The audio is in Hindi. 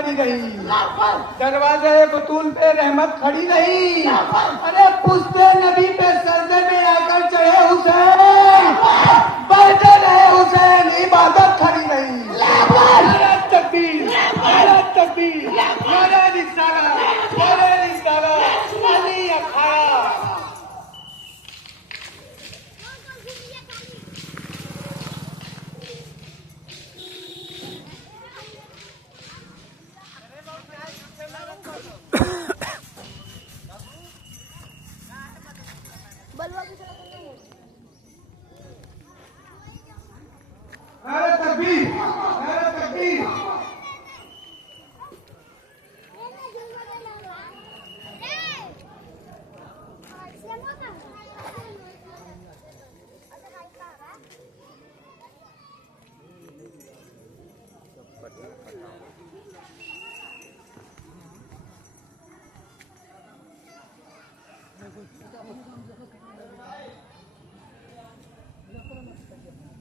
खड़ी रही, दरवाजे बतूल पे रहमत खड़ी रही। अरे पुष्पे नबी पे सर्दे में आकर चढ़े हुसैन, बढ़ते रहे हुसैन, इबादत खड़ी रही। नारा तकबीर, नारा तकबीर, नारा रिसाला, नारा रिसाला, अली अखाड़ा। नारा तकबीर, नारा तकबीर।